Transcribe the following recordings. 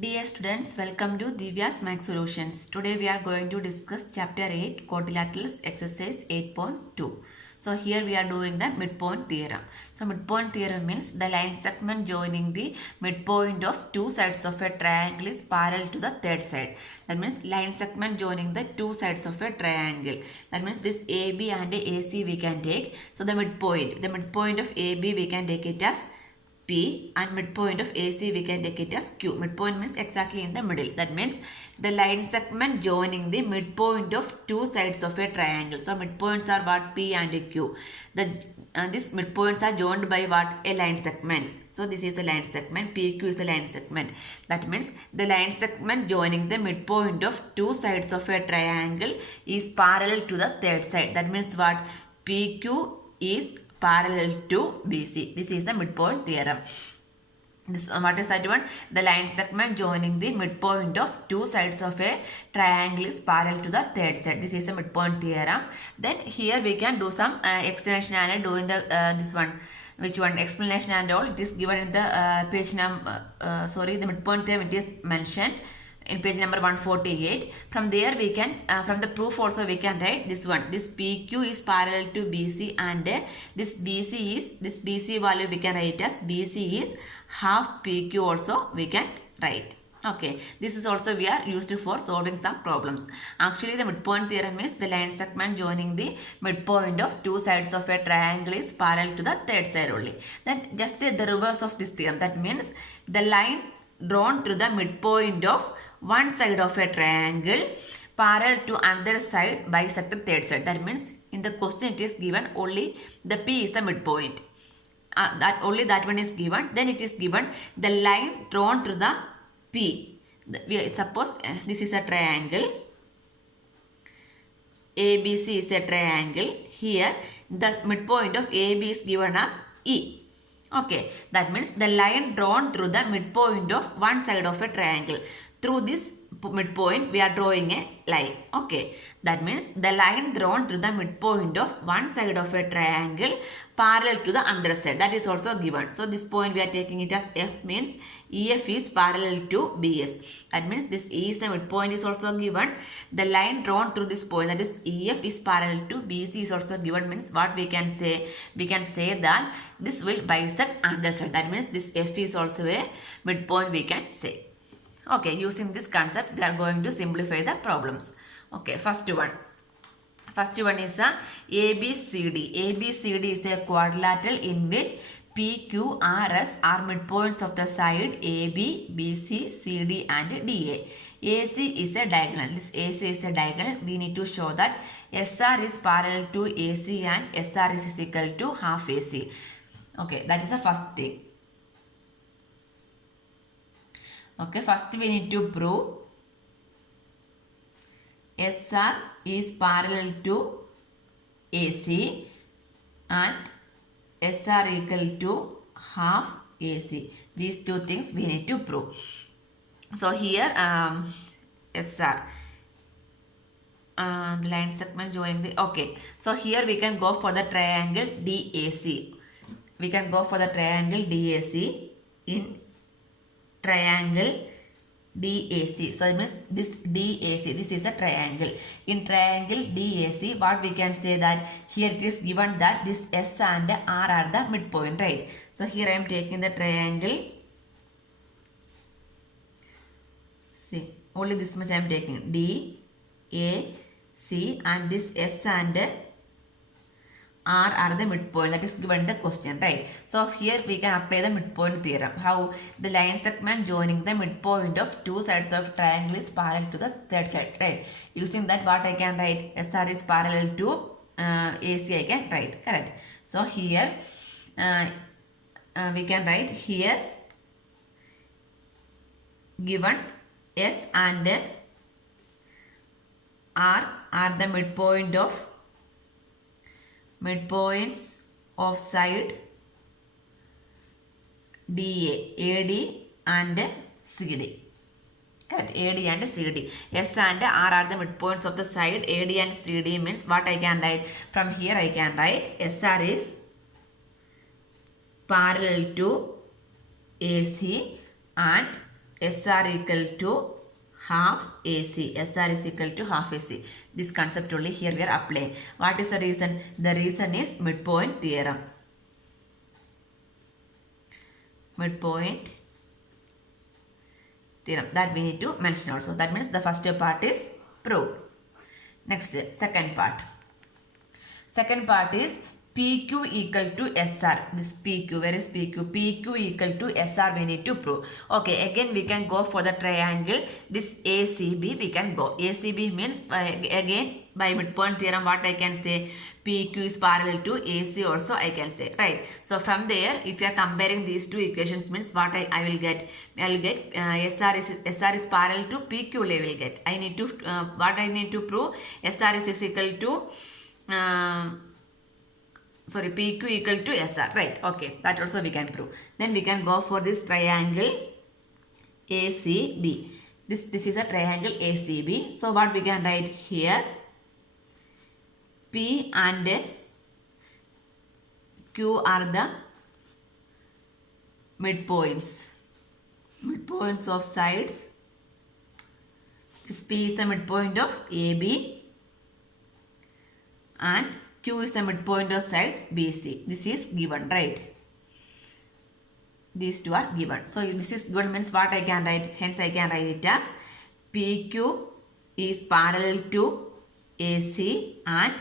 Dear students, welcome to Divya's Math Solutions. Today we are going to discuss chapter 8 quadrilaterals exercise 8.2. So here we are doing the midpoint theorem. So midpoint theorem means the line segment joining the midpoint of two sides of a triangle is parallel to the third side. That means line segment joining the two sides of a triangle. That means this AB and AC we can take. So the midpoint of AB we can take it as P, and midpoint of AC we can take it as Q. Midpoint means exactly in the middle. That means the line segment joining the midpoint of two sides of a triangle. So midpoints are what? P and Q. These midpoints are joined by what? A line segment. So this is the line segment. PQ is the line segment. That means the line segment joining the midpoint of two sides of a triangle is parallel to the third side. That means what? PQ is parallel to BC. This is the midpoint theorem. What is that one? The line segment joining the midpoint of two sides of a triangle is parallel to the third side. This is the midpoint theorem. Then here we can do some explanation and doing the this one. Which one? Explanation and all. It is given in the page number. The midpoint theorem it is mentioned in page number 148. From there we can from the proof also we can write this one. This PQ is parallel to BC, and this BC value we can write as BC is half PQ also we can write. Okay, this is also we are used for solving some problems. Actually the midpoint theorem is the line segment joining the midpoint of two sides of a triangle is parallel to the third side only. Then just the reverse of this theorem. That means the line drawn through the midpoint of one side of a triangle parallel to another side bisect the third side. That means in the question it is given only the P is the midpoint. That one is given. Then it is given the line drawn through the P. Suppose this is a triangle. ABC is a triangle. Here the midpoint of AB is given as E. Okay, that means the line drawn through the midpoint of one side of a triangle. Through this midpoint we are drawing a line. Okay, that means the line drawn through the midpoint of one side of a triangle parallel to the other side. That is also given. So this point we are taking it as F, means EF is parallel to BS. That means this E is the midpoint is also given. The line drawn through this point, that is EF, is parallel to BC is also given. Means what we can say? We can say that this will bisect another side. That means this F is also a midpoint we can say. Okay, using this concept we are going to simplify the problems. Okay, first one is a ABCD. ABCD is a quadrilateral in which PQRS are midpoints of the side AB, BC, CD and DA. AC is a diagonal. This AC is a diagonal. We need to show that SR is parallel to AC and SR is equal to half AC. Okay, that is the first thing. Okay, first we need to prove SR is parallel to AC and SR equal to half AC. These two things we need to prove. So here SR, the line segment joining the, okay. So here we can go for the triangle DAC. We can go for the triangle DAC in triangle DAC. So it means this DAC, this is a triangle. In triangle DAC, what we can say that here it is given that this S and R are the midpoint, right? So here I am taking the triangle. See, only this much I am taking. DAC, and this S and R are the midpoint that is given in the question, right? So here we can apply the midpoint theorem. How? The line segment joining the midpoint of two sides of triangle is parallel to the third side, right? Using that, what I can write? SR is parallel to AC I can write, correct? So here we can write here given S and R are the midpoints of side DA, AD and CD. Correct, AD and CD. S and R are the midpoints of the side AD and CD. Means what I can write? From here I can write SR is parallel to AC and SR equal to half AC. SR is equal to half AC. This concept only here we are applying. What is the reason? The reason is midpoint theorem. Midpoint theorem that we need to mention also. That means the first part is proved. Next, second part. Second part is PQ equal to SR. This PQ, where is PQ? PQ equal to SR we need to prove. Okay, again we can go for the triangle. This ACB we can go. ACB means again by midpoint theorem what I can say? PQ is parallel to AC also I can say, right? So from there if you are comparing these two equations means what I will get? I will get SR is parallel to PQ I will get. I need to what I need to prove? SR is equal to PQ equal to SR, right? Okay, that also we can prove. Then we can go for this triangle ACB. This is a triangle ACB. So what we can write here? P and Q are the midpoints of sides. This P is the midpoint of AB and Q is the midpoint of side BC. This is given, right? These two are given. So this is given means what I can write? Hence I can write it as PQ is parallel to AC and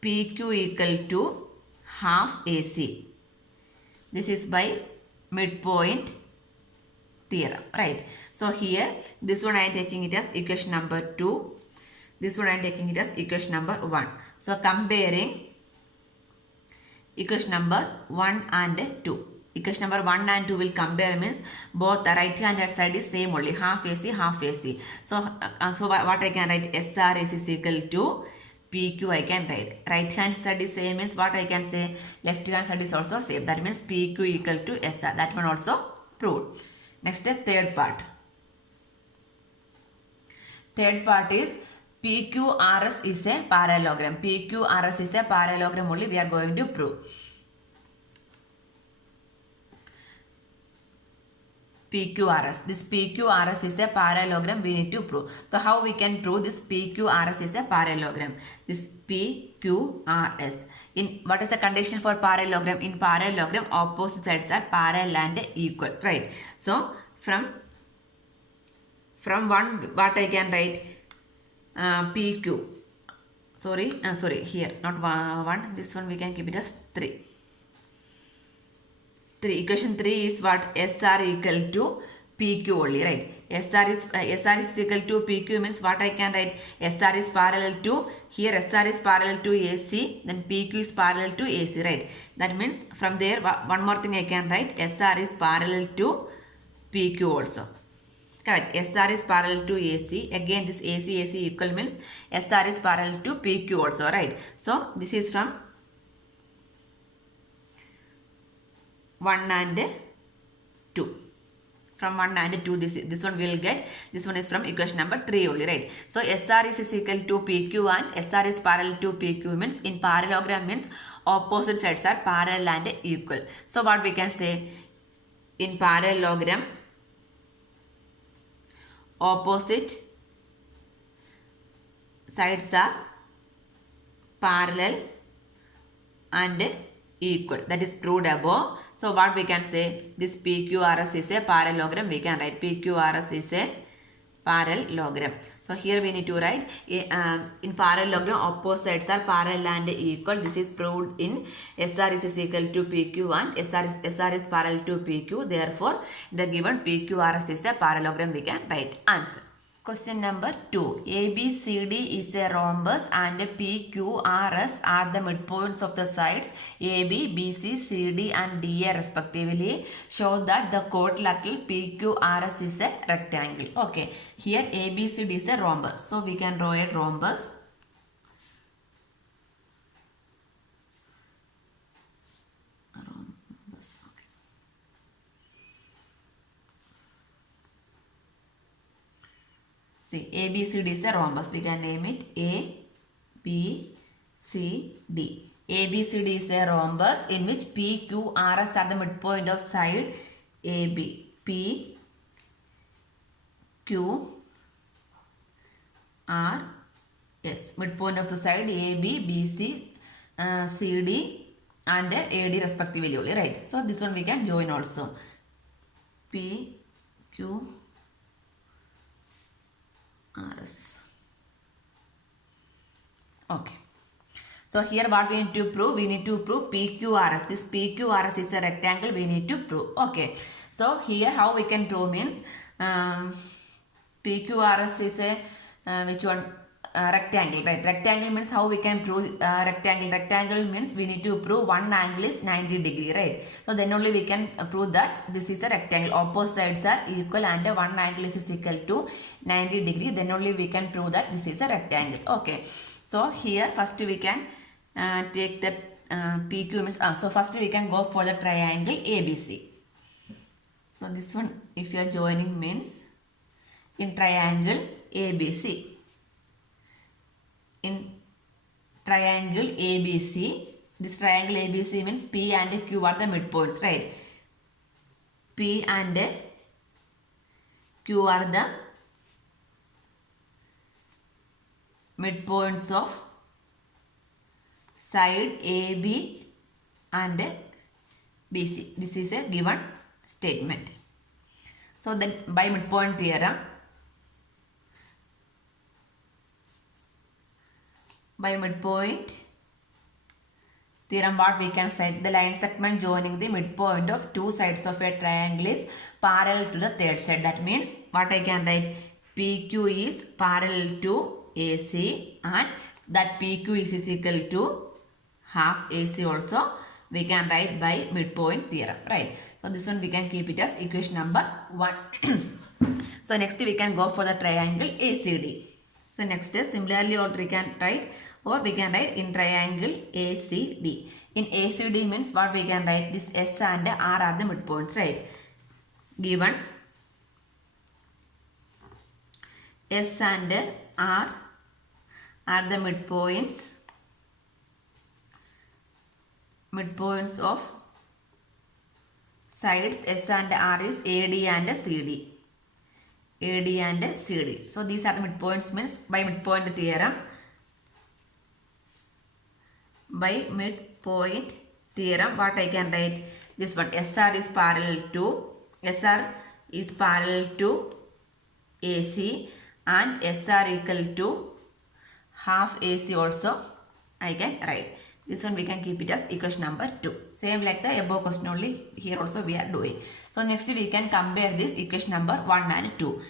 PQ equal to half AC. This is by midpoint theorem, right? So here this one I am taking it as equation number 2. This one I am taking it as equation number 1. So comparing equation number 1 and 2. Equation number 1 and 2 will compare means both the right hand side is same only, half AC, half AC. So what I can write? SR is equal to PQ I can write. Right hand side is same means what I can say? Left hand side is also same. That means PQ equal to SR. That one also proved. Next, third part. Third part is PQRS is a parallelogram. PQRS is a parallelogram only we are going to prove. PQRS. This PQRS is a parallelogram we need to prove. So how we can prove this PQRS is a parallelogram? This PQRS. In what is the condition for parallelogram? In parallelogram opposite sides are parallel and equal, right? So from one what I can write? PQ. Sorry, here not 1. This one we can keep it as 3. Equation 3 is what? SR equal to PQ only, right? SR is equal to PQ means what I can write? SR is parallel to, here SR is parallel to AC, then PQ is parallel to AC, right? That means from there one more thing I can write, SR is parallel to PQ also. Correct. SR is parallel to AC. Again this AC equal means SR is parallel to PQ also, right? So this is from 1 and 2. From 1 and 2 this one we will get. This one is from equation number 3 only, right? So SR is equal to PQ and SR is parallel to PQ means in parallelogram means opposite sides are parallel and equal. So what we can say? In parallelogram opposite sides are parallel and equal. That is proved above. So what we can say? This PQRS is a parallelogram. We can write PQRS is a parallelogram. So here we need to write in parallelogram opposite sides are parallel and equal. This is proved in SR is equal to PQ and SR is parallel to PQ. Therefore, the given PQRS is a parallelogram. We can write answer. Question number 2. ABCD is a rhombus and PQRS are the midpoints of the sides AB, BC, CD and DA respectively. Show that the quadrilateral PQRS is a rectangle. Okay, here ABCD is a rhombus. So we can draw a rhombus. See, ABCD is a rhombus. We can name it A, B, C, D. ABCD is a rhombus in which PQRS are the midpoint of side AB. P, midpoint of the side AB, BC, CD and AD respectively only, right? So this one we can join also. PQRS. Okay. So here what we need to prove? We need to prove PQRS. This PQRS is a rectangle we need to prove. Okay. So here how we can prove means PQRS is a which one? Rectangle, right? Rectangle means how we can prove rectangle. Rectangle means we need to prove one angle is 90 degree, right? So then only we can prove that this is a rectangle. Opposite sides are equal and one angle is equal to 90 degree. Then only we can prove that this is a rectangle. Okay. So here first we can take the PQ means so first we can go for the triangle ABC. So this one if you are joining means in triangle ABC. In triangle ABC, this triangle ABC means P and Q are the midpoints, right? P and Q are the midpoints of side AB and BC. This is a given statement. So then by midpoint theorem, what we can say, the line segment joining the midpoint of two sides of a triangle is parallel to the third side. That means what I can write, PQ is parallel to AC and that PQ is equal to half AC also we can write by midpoint theorem, right? So this one we can keep it as equation number 1. So next we can go for the triangle ACD. So next is similarly we can write in triangle ACD. In ACD means what we can write, this S and R are the midpoints, right? Given S and R are the midpoints of sides. S and R is AD and CD. AD and CD. So these are the midpoints means by midpoint theorem. By midpoint theorem, what I can write, this one SR is parallel to AC and SR equal to half AC also I can write. This one we can keep it as equation number 2. Same like the above question only here also we are doing. So next we can compare this equation number 1 and 2.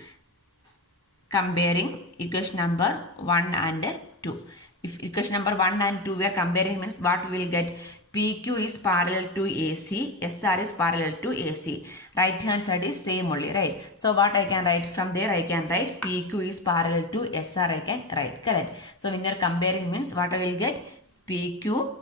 Comparing equation number 1 and 2. If equation number 1 and 2 we are comparing means what we will get, PQ is parallel to AC, SR is parallel to AC. Right hand side is same only, right? So what I can write, from there I can write PQ is parallel to SR I can write, correct? So when you are comparing means what I will get, PQ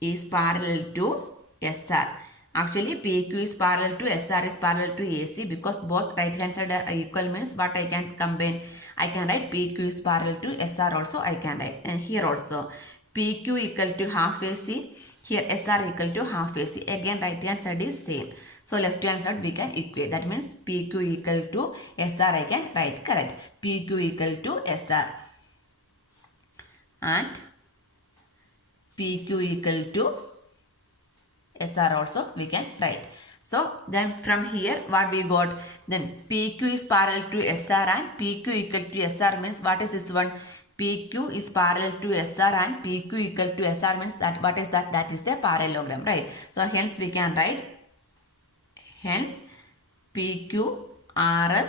is parallel to SR. Actually PQ is parallel to SR is parallel to AC because both right hand side are equal means what I can combine, I can write PQ is parallel to SR also I can write. And here also PQ equal to half AC, here SR equal to half AC. Again right hand side is same. So left hand side we can equate. That means PQ equal to SR I can write, correct? PQ equal to SR and PQ equal to SR also we can write. So then from here what we got, then PQ is parallel to SR and PQ equal to SR means what is this one, PQ is parallel to SR and PQ equal to SR means that what is that, that is the parallelogram, right? So hence we can write, hence PQRS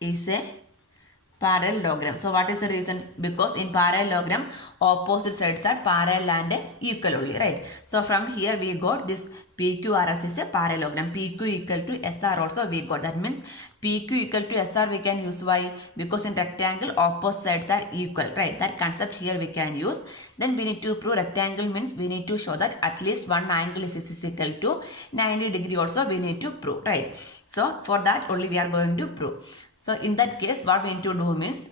is a parallelogram. So what is the reason? Because in parallelogram opposite sides are parallel and equal only, right? So from here we got this PQRS is a parallelogram. PQ equal to SR also we got. That means PQ equal to SR we can use. Why? Because in rectangle opposite sides are equal, right? That concept here we can use. Then we need to prove rectangle means we need to show that at least one angle is equal to 90 degree also we need to prove, right? So for that only we are going to prove. So in that case what we need to do means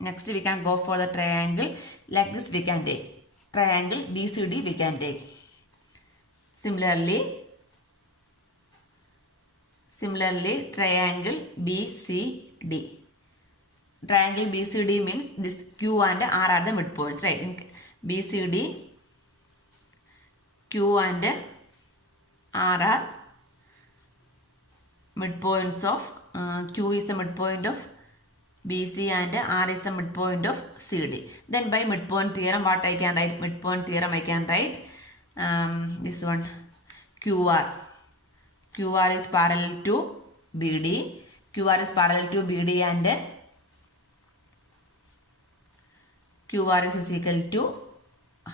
next we can go for the triangle like this we can take. Triangle BCD we can take. Similarly triangle BCD D. Triangle BCD means this Q and R are the midpoints, right? In BCD, Q and R are midpoints of Q is the midpoint of BC and R is the midpoint of CD. Then by midpoint theorem, what I can write? Midpoint theorem I can write this one QR. QR is parallel to BD. QR is parallel to BD and QR is equal to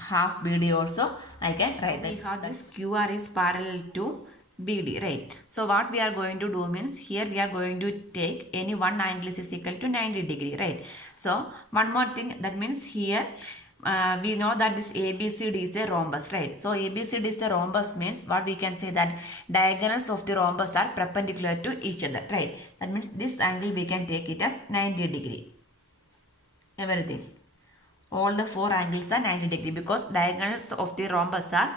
half BD also I can write that. We have this QR is parallel to BD, right? So what we are going to do means here we are going to take any one angle is equal to 90 degree, right? So one more thing, that means here we know that this ABCD is a rhombus, right? So ABCD is a rhombus means what we can say that diagonals of the rhombus are perpendicular to each other, right? That means this angle we can take it as 90 degree. Everything. All the four angles are 90 degree because diagonals of the rhombus are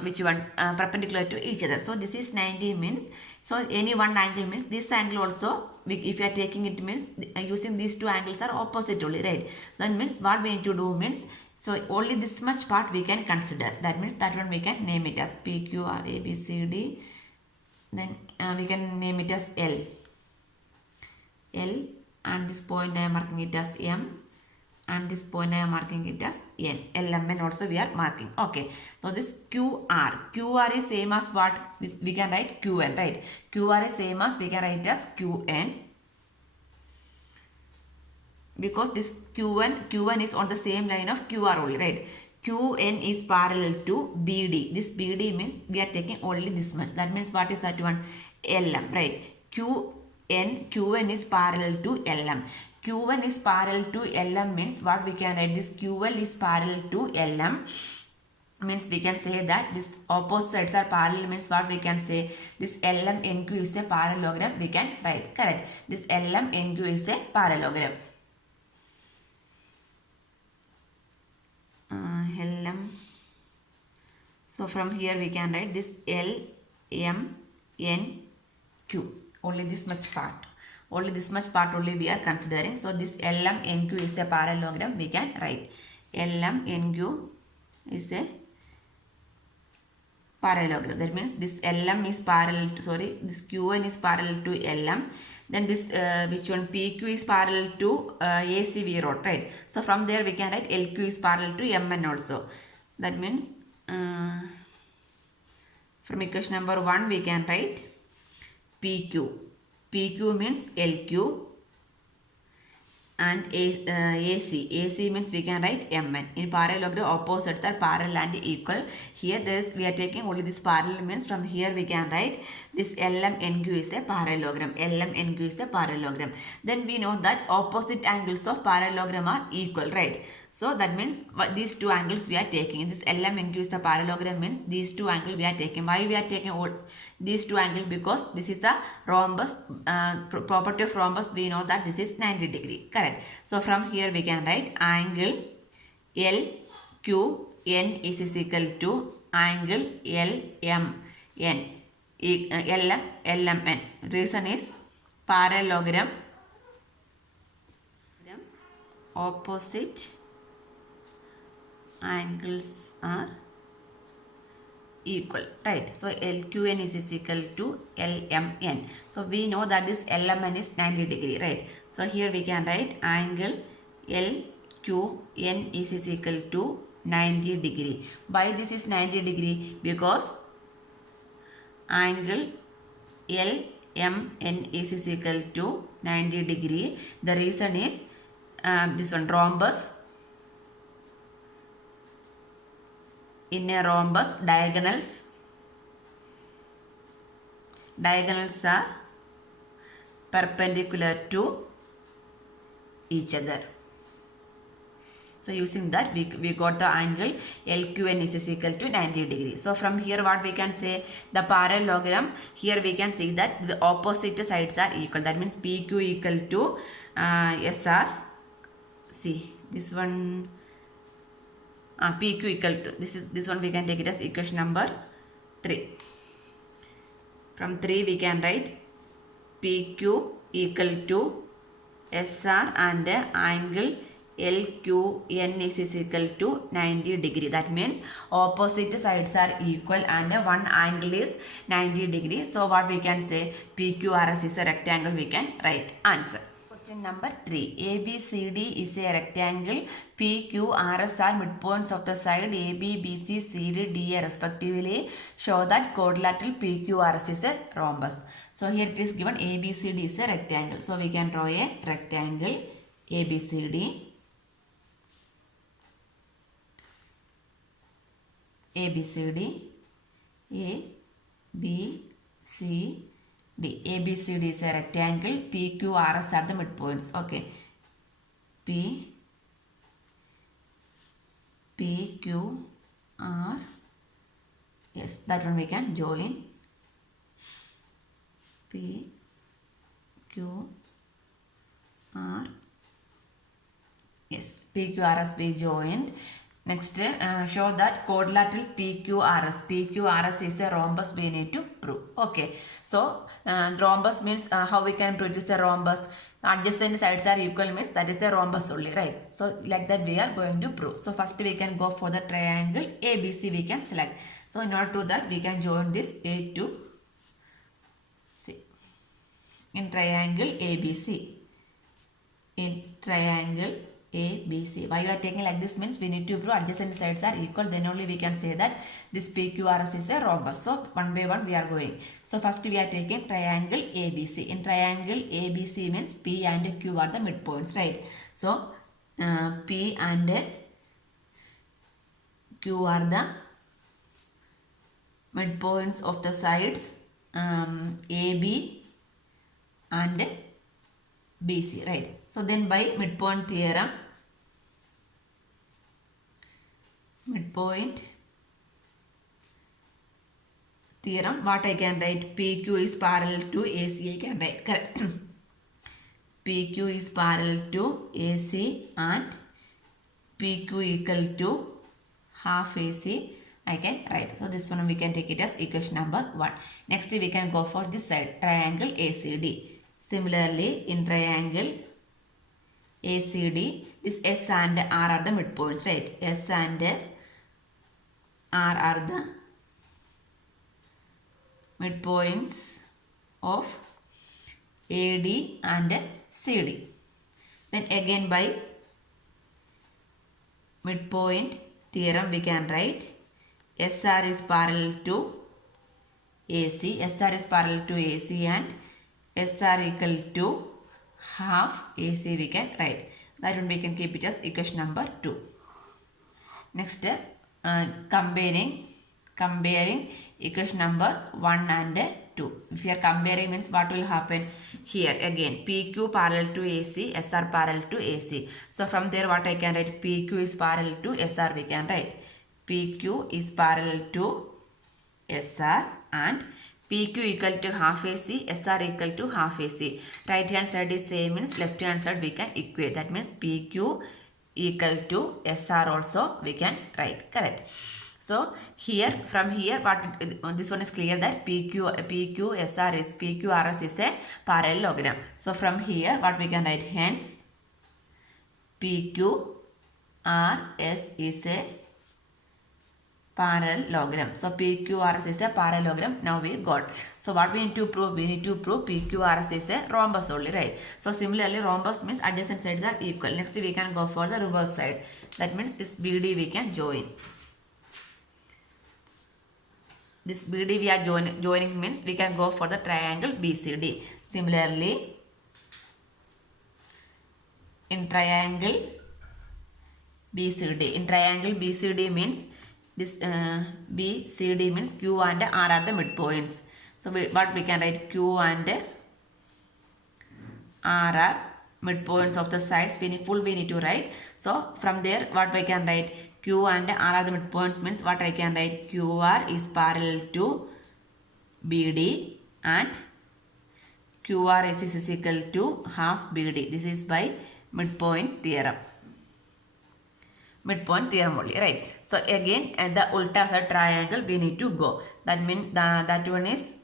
which one perpendicular to each other. So this is 90 means, so any one angle means this angle also, if you are taking it means using these two angles are opposite only, right? That means what we need to do means, so only this much part we can consider. That means that one we can name it as PQ or ABCD. Then we can name it as L. L, and this point I am marking it as M. And this point I am marking it as N. LMN also we are marking. Okay. So this QR. QR is same as what? We can write QN, right? QR is same as we can write as QN. Because this QN is on the same line of QR only, right? QN is parallel to BD. This BD means we are taking only this much. That means what is that one? LM, right? QN is parallel to LM. Q1 is parallel to LM means what we can write? This QL is parallel to LM means we can say that this opposite sides are parallel means what we can say? This LM NQ is a parallelogram we can write. Correct. This LM NQ is a parallelogram. LM. So from here we can write this LM NQ. Only this much part. Only this much part only we are considering. So this LM NQ is a parallelogram we can write. LM NQ is a parallelogram. That means this LM is parallel to, this QN is parallel to LM. Then this which one? PQ is parallel to ACV rod, right? So from there we can write LQ is parallel to MN also. That means from equation number 1 we can write PQ. PQ means LQ and AC. AC means we can write MN. In parallelogram, opposites are parallel and equal. Here we are taking only this parallel means from here we can write this LMNQ is a parallelogram. LMNQ is a parallelogram. Then we know that opposite angles of parallelogram are equal, right? So that means these two angles we are taking. This LMNQ is a parallelogram means these two angles we are taking. Why we are taking these two angles? Because this is a rhombus. Property of rhombus, we know that this is 90 degree. Correct. So from here we can write angle LQN is equal to angle LMN. LMN. Reason is parallelogram opposite angles are equal, right? So LQN is equal to LMN. So we know that this LMN is 90 degree, right? So here we can write angle LQN is equal to 90 degree. Why this is 90 degree? Because angle LMN is equal to 90 degree. The reason is this one, rhombus. In a rhombus, diagonals are perpendicular to each other. So using that we got the angle LQN is equal to 90 degree. So from here what we can say? The parallelogram, here we can see that the opposite sides are equal. That means PQ equal to SR. See this one. PQ equal to this one we can take it as equation number 3. From 3 we can write PQ equal to SR and angle LQN is equal to 90 degree. That means opposite sides are equal and one angle is 90 degree. So what we can say, PQRS is a rectangle, we can write answer. Question number 3. ABCD is a rectangle. PQRS are midpoints of the side AB, BC, CD, DA respectively. Show that quadrilateral PQRS is a rhombus. So here it is given ABCD is a rectangle. So we can draw a rectangle ABCD. ABCD, A, B, C, D. ABCD is a rectangle. PQRS are the midpoints. Okay. PQR. Yes, that one we can join. PQR. Yes, PQRS we joined. Next, show that quadrilateral PQRS. PQRS is a rhombus we need to prove. Okay. So, rhombus means how we can prove it is a rhombus. Adjacent sides are equal means that is a rhombus only, right? So, like that we are going to prove. So, first we can go for the triangle ABC we can select. So, in order to that we can join this A to C. In triangle ABC. In triangle ABC. Why you are taking like this means we need to prove adjacent sides are equal, then only we can say that this PQRS is a rhombus. So one by one we are going. So first we are taking triangle ABC. In triangle ABC means P and Q are the midpoints, right? So P and Q are the midpoints of the sides AB and BC, right? So then by midpoint theorem, what I can write? PQ is parallel to AC, I can write, correct? PQ is parallel to AC and PQ equal to half AC, I can write. So this one we can take it as equation number 1. Next we can go for this side, triangle ACD. Similarly, in triangle ACD, this S and R are the midpoints, right? S and R are the midpoints of AD and CD. Then again by midpoint theorem we can write SR is parallel to AC. SR is parallel to AC and SR equal to half AC we can write. That one we can keep it as equation number 2. Next, comparing equation number 1 and 2. If you are comparing means what will happen here again, PQ parallel to AC, SR parallel to AC. So from there what I can write, PQ is parallel to SR we can write. PQ is parallel to SR and PQ equal to half AC, SR equal to half AC. Right hand side is same means left hand side we can equate. That means PQ equal to SR also we can write, correct. So here from here what this one is clear that PQRS is a parallelogram. So from here what we can write, hence PQRS is a parallelogram. So PQRS is a parallelogram. Now we got. So what we need to prove? We need to prove PQRS is a rhombus only, right? So similarly, rhombus means adjacent sides are equal. Next we can go for the reverse side. That means this BD we can join. This BD we are joining means we can go for the triangle BCD. Similarly, in triangle BCD means this BCD means Q and R are the midpoints. So what we can write, Q and R are midpoints of the sides. We need to write. So from there what we can write, Q and R are the midpoints means what I can write, QR is parallel to BD and QRS is equal to half BD. This is by midpoint theorem. Midpoint theorem only, right? So again the ulta side triangle we need to go. That means that one is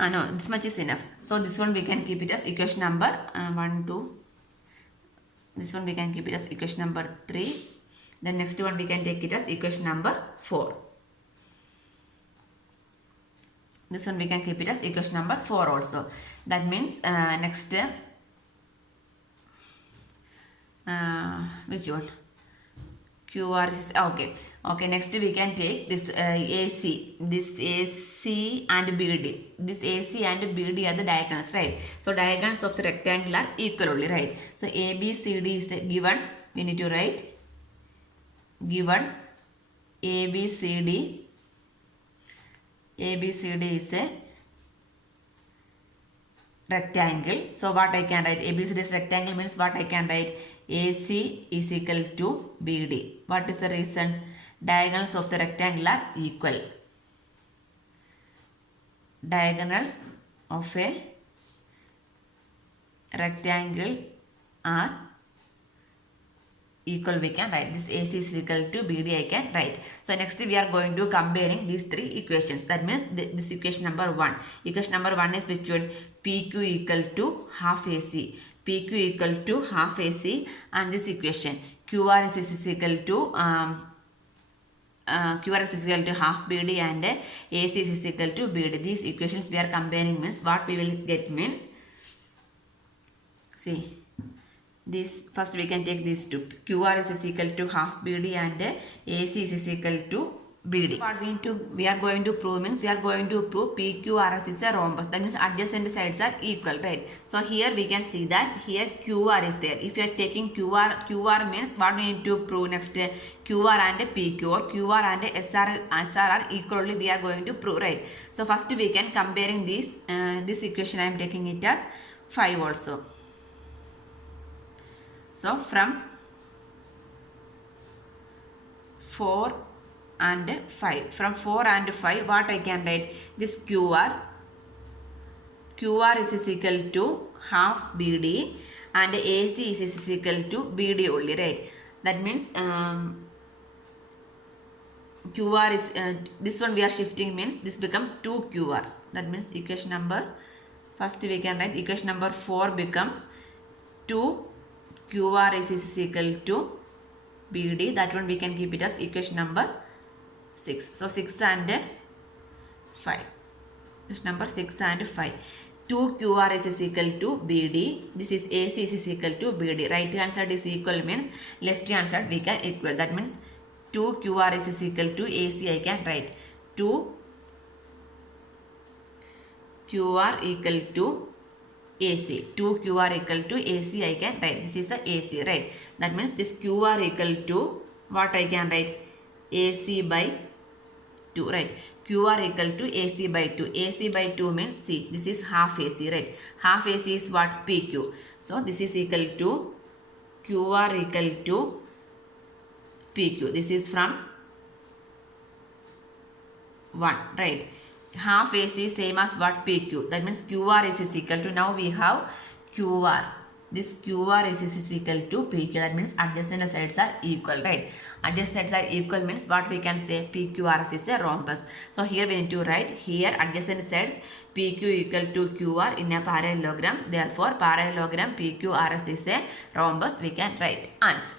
No, this much is enough. So this one we can keep it as equation number 1, 2. This one we can keep it as equation number 3. Then next one we can take it as equation number 4. This one we can keep it as equation number 4 also. That means next which one? QR is okay. Okay, next we can take this AC. This AC and BD. This AC and BD are the diagonals, right? So diagonals of the rectangle are equal only, right? So ABCD is given. We need to write given ABCD. ABCD is a rectangle. So what I can write? ABCD is rectangle means what I can write? AC is equal to BD. What is the reason? Diagonals of the rectangle are equal. Diagonals of a rectangle are equal. We can write this AC is equal to BD. I can write. So next we are going to comparing these three equations. That means this equation number 1. Equation number 1 is which one? PQ equal to half AC. PQ equal to half AC, and this equation QR is equal to QR is equal to half BD and AC is equal to BD. These equations we are comparing means what we will get means, see, this first we can take these two. QR is equal to half BD and AC is equal to BD. What we are going to prove means we are going to prove PQRS is a rhombus. That means adjacent sides are equal, right? So here we can see that here QR is there. If you are taking QR means what we need to prove next? QR and PQ, or QR and SR are equally we are going to prove, right? So first we can comparing these. This equation I am taking it as 5 also. So from 4 and 5. From 4 and 5, what I can write? This QR is equal to half BD and AC is equal to BD only, right? That means QR is, this one we are shifting means this become 2 QR. That means equation number, first we can write equation number 4 become 2 QR is equal to BD. That one we can keep it as equation number 6. So 6 and 5. This number 6 and 5. 2 QR is equal to BD. This is AC is equal to BD. Right hand side is equal means left hand side we can equal. That means 2 QR is equal to AC. I can write 2 QR equal to AC. 2 QR equal to AC I can write. This is the AC, right? That means this QR equal to what I can write? AC by 2, right? QR equal to AC by 2. AC by 2 means C. This is half AC, right? Half AC is what? PQ. So this is equal to QR equal to PQ. This is from 1, right? Half AC is same as what? PQ. That means QR is equal to, now we have QR. This QR is equal to PQ. That means adjacent sides are equal, right? Adjacent sides are equal means what we can say? PQRS is a rhombus. So here we need to write here adjacent sides PQ equal to QR in a parallelogram. Therefore parallelogram PQRS is a rhombus. We can write answer.